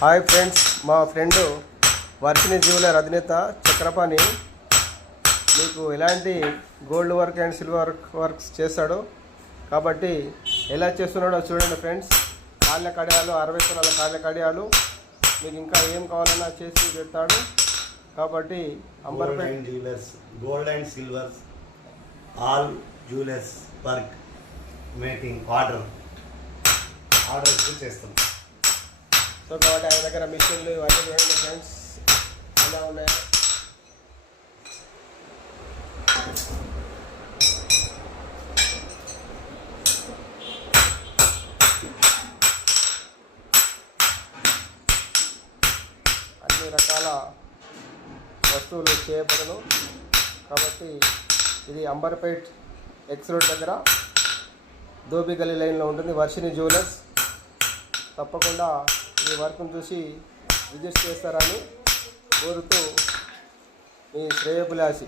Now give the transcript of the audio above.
Hi friends, మా friend Varshini jeweller అధినేత చక్రపాణి మీకు ఎలాంటి gold work and silver works చేస్తాడు. కాబట్టి ఎలా చేస్తున్నాడో చూడండి ఫ్రెండ్స్. కాళ్ళ కడియాలు 60 తులాల కాళ్ళ కడియాలు మీకు ఇంకా ఏం కావాలన్నా చేసి పెడతాడు. కాబట్టి Amberpet jewellers, gold and silvers, all jewellers work making order చేస్తాం. సో కాబట్టి ఆయన దగ్గర మిషన్లు ఇవన్నీ చూడండి ఫ్రెండ్స్ ఎలా ఉన్నాయి. అన్ని రకాల వస్తువులు చేయబడను. కాబట్టి ఇది అంబర్పేట్ ఎక్స్ రోడ్ దగ్గర ధోబీ గల్లీ లైన్లో ఉంటుంది వర్షిని జ్యువెలర్స్. తప్పకుండా ఈ వర్క్ను చూసి విజిట్ చేస్తారని కోరుతూ మీ శ్రేయోభిలాషి.